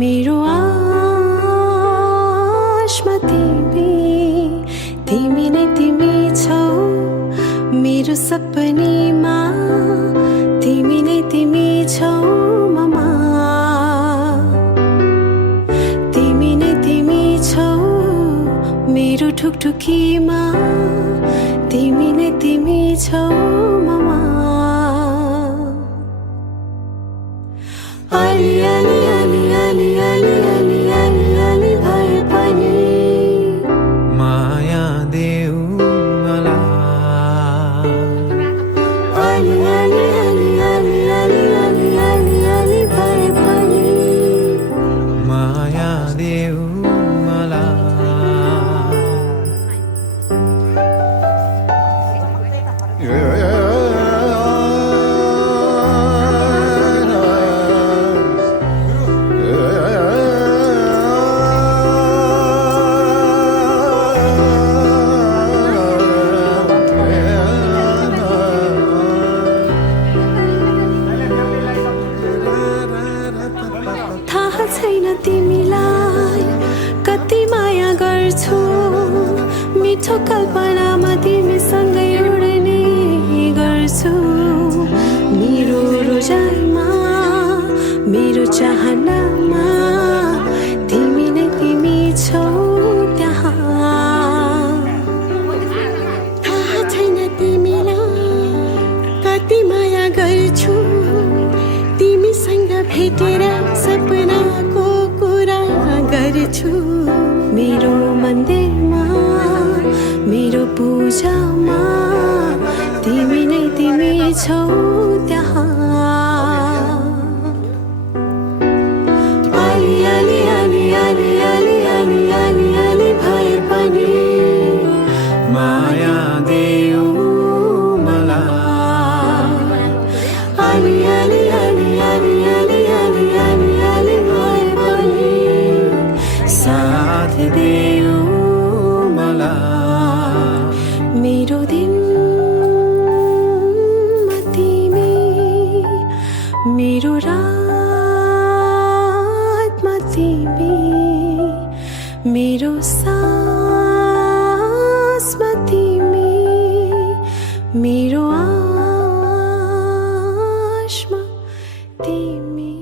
मेरो आशमा तिमी नै तिमी छौ मेरो सपनीमा तिमी नै तिमी छौ ममा तिमी नै तिमी छौ मेरो ढुकढुकीमा तिमी नै तिमी छौ ममा अलि अलि अलि अलि अलि अलि अलि अलि भए पनि माया देऊ मलाई अलि अलि अलि अलि अलि अलि अलि अलि भए पनि माया देऊ थाहा छैन तिमीलाई कति माया गर्छु मिठो कल्पनामा तिमीसँगै उड्ने गर्छु मेरो रोजाइमा मेरो चाहनामा तिमी नै तिमी छौ त्यहाँ थाहा छैन तिमीलाई कति माया गर्छु तिमीसँग भेटेर सपनाको कुरा गर्छु मेरो मन्दिरमा मेरो पूजामा तिमी नै तिमी छौ त्यहाँ अलि अलि अलि अलि अलि अलि अलि अलि भए पनि माया देऊ मलाई अलि अलि अलि अलि अलि अलि अलि अलि भए पनि साथ देऊ मलाई मेरो दिनमा तिमी मेरो रातमा तिमी मेरो सासमा तिमी मेरो आशमा तिमी